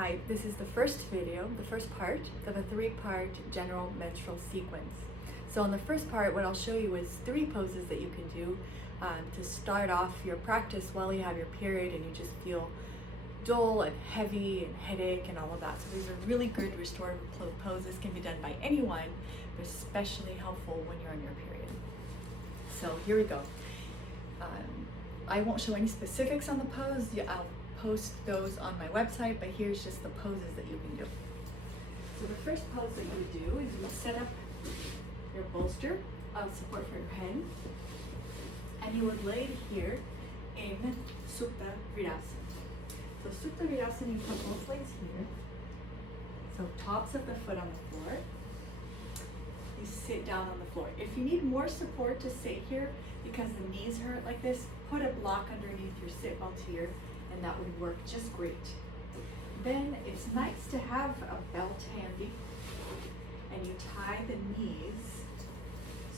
Hi, this is the first video, the first part of a three-part general menstrual sequence. So in the first part, what I'll show you is 3 poses that you can do to start off your practice while you have your period and you just feel dull and heavy and headache and all of that. So these are really good restorative poses, can be done by anyone, but especially helpful when you're on your period. So here we go. I won't show any specifics on the pose. I'll post those on my website, but here's just the poses that you can do. So the first pose that you would do is you would set up your bolster of support for your head, and you would lay here in Supta Virasana. So Supta Virasana, you put both legs here, so tops of the foot on the floor. You sit down on the floor. If you need more support to sit here because the knees hurt like this, put a block underneath your sit bones here, and that would work just great. Then it's nice to have a belt handy, and you tie the knees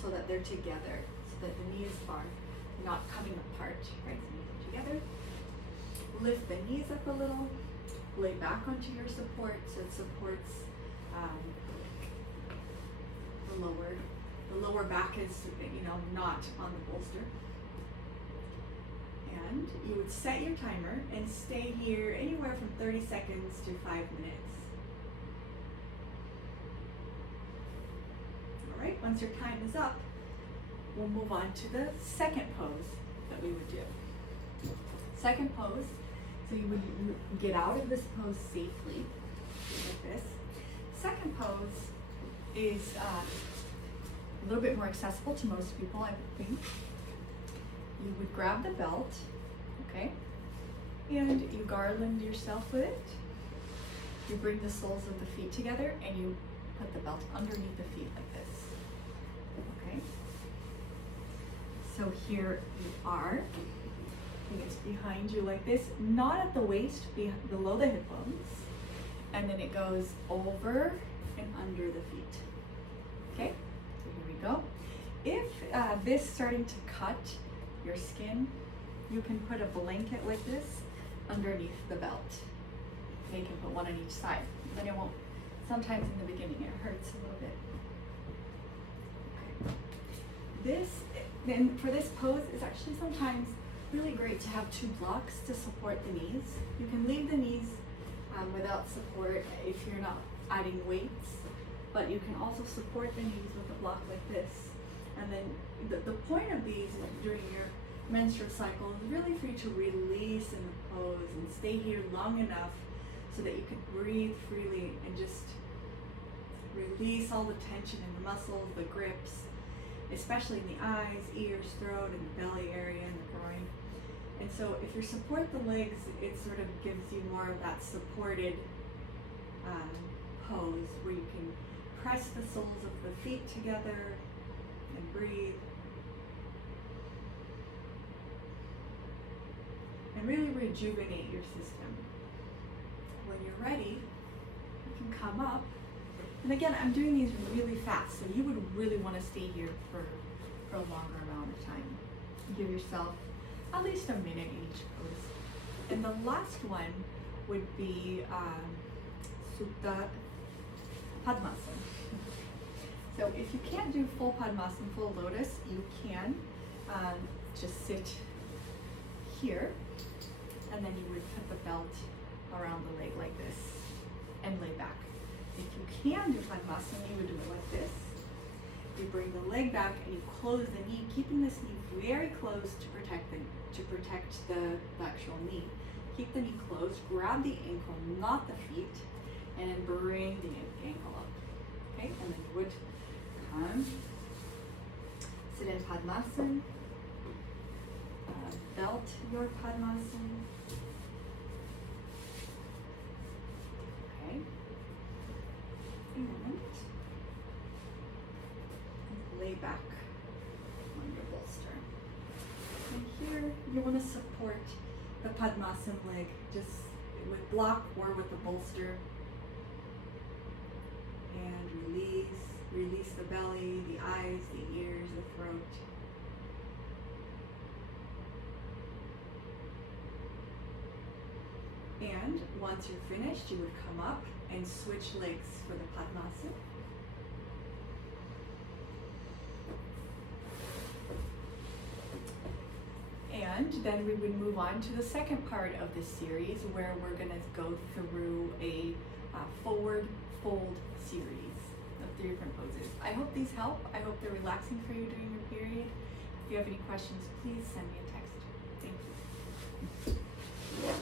so that they're together, so that the knees are not coming apart, right? So knees are together. Lift the knees up a little, lay back onto your support so it supports the lower back is, not on the bolster. And you would set your timer and stay here anywhere from 30 seconds to 5 minutes. All right, once your time is up, we'll move on to the second pose that we would do. Second pose, so you would get out of this pose safely, like this. Second pose is a little bit more accessible to most people, I would think. You would grab the belt, okay, and you garland yourself with it. You bring the soles of the feet together and you put the belt underneath the feet like this, okay? So here you are. I think it's behind you like this, not at the waist, below the hip bones, and then it goes over and under the feet, okay? So here we go. If this is starting to cut your skin, you can put a blanket like this underneath the belt. Okay, you can put one on each side. Then it won't, sometimes in the beginning it hurts a little bit. Okay. Then for this pose, is actually sometimes really great to have 2 blocks to support the knees. You can leave the knees without support if you're not adding weights, but you can also support the knees with a block like this. And then the point of these during your menstrual cycle is really for you to release in the pose and stay here long enough so that you can breathe freely and just release all the tension in the muscles, the grips, especially in the eyes, ears, throat, and the belly area and the groin. And so if you support the legs, it sort of gives you more of that supported pose where you can press the soles of the feet together and breathe. And really rejuvenate your system. When you're ready, you can come up. And again, I'm doing these really fast, so you would really want to stay here for a longer amount of time. Give yourself at least a minute in each pose. And the last one would be Supta Padmasana. So if you can't do full Padmasana, full lotus, you can just sit here, and then you would put the belt around the leg like this and lay back. If you can do Padmasana, you would do it like this. You bring the leg back and you close the knee, keeping this knee very close to protect the actual knee. Keep the knee closed, grab the ankle, not the feet, and then bring the ankle up. Okay, and then you would come, sit in Padmasana, belt your Padmasana. Okay, and lay back on your bolster. And here you want to support the Padmasana leg just with block or with the bolster. And release the belly, the eyes, the ears, the throat. And once you're finished, you would come up and switch legs for the Padmasana. And then we would move on to the second part of this series where we're going to go through a forward fold series of 3 different poses. I hope these help. I hope they're relaxing for you during your period. If you have any questions, please send me a text. Thank you.